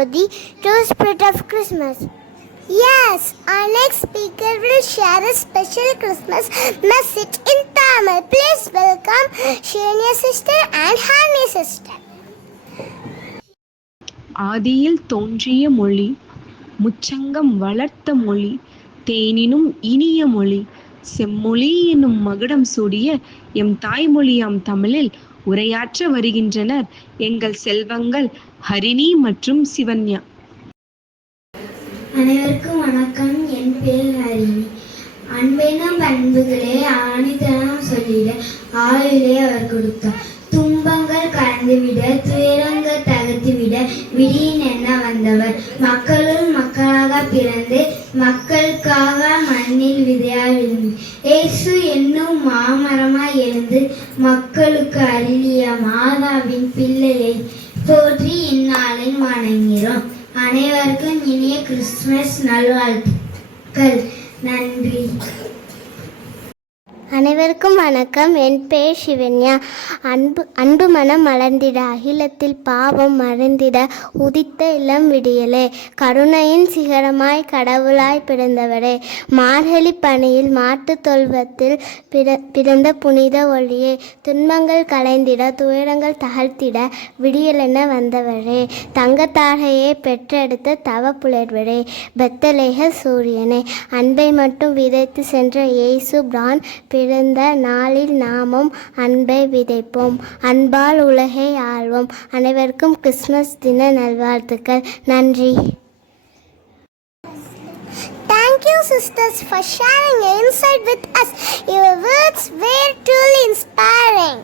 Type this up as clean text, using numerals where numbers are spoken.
about the true spirit of Christmas. Yes, our next speaker will share a special Christmas message in Tamil. Please welcome Shania sister and Hani sister. ஆதியில் தோன்றிய மொழி, முச்சங்கம் வளர்த்த மொழி, தேனினும் இனிய மொழி, செம்மொழி என்னும் மகுடம் சூடிய எம் தாய்மொழியாம் தமிழில் உரையாற்ற வருகின்றனர் எங்கள் செல்வங்கள் ஹரிணி மற்றும் சிவன்யா. அனைவருக்கும் வணக்கம். என் பேர் ஹரிணி. அன்பெனும் பண்புகளே ஆணித்தனம் சொல்லிட ஆயுளே அவர் கொடுத்தார். துன்பங்கள் கலந்துவிட துயரங்கள் தகர்த்துவிட விடியின் எண்ண வந்தவர். மக்களுள் மக்களாக பிறந்து மக்களுக்காக மண்ணில் விதையாய் விழுந்து இயேசு என்னும் மாமரமாய் எழுந்து மக்களுக்கு அருளிய மாதாவின் பிள்ளையை போற்றி இந்நாளில் வணங்குகிறோம். அனைவருக்கும் இனிய கிறிஸ்துமஸ் நல்வாழ்த்துக்கள். நன்றி. அனைவருக்கும் வணக்கம். என் பெயர் சிவன்யா. அன்பு மனம் மலர்ந்திட அகிலத்தில் பாவம் மறந்திட உதித்த இளம் விடியலே, கருணையின் சிகரமாய் கடவுளாய் பிறந்தவரே, மார்கழி பணியில் மாட்டு தொல்வத்தில் பிறந்த புனித ஒளியே, துன்பங்கள் களைந்திட துயரங்கள் தகர்த்திட விடியலென வந்தவரே, தங்கத்தாகையை பெற்றெடுத்த தவ புலர்வரே, பெத்தலேக சூரியனே, அன்பை மட்டும் விதைத்து சென்ற இயேசு பிரான் பிறந்த நாளில் நாமும் அன்பை விதைப்போம், அன்பால் உலகை ஆள்வோம். அனைவருக்கும் கிறிஸ்துமஸ் தின நல்வாழ்த்துக்கள். நன்றி. Thank you sisters for sharing your insight with us. Your words were truly inspiring.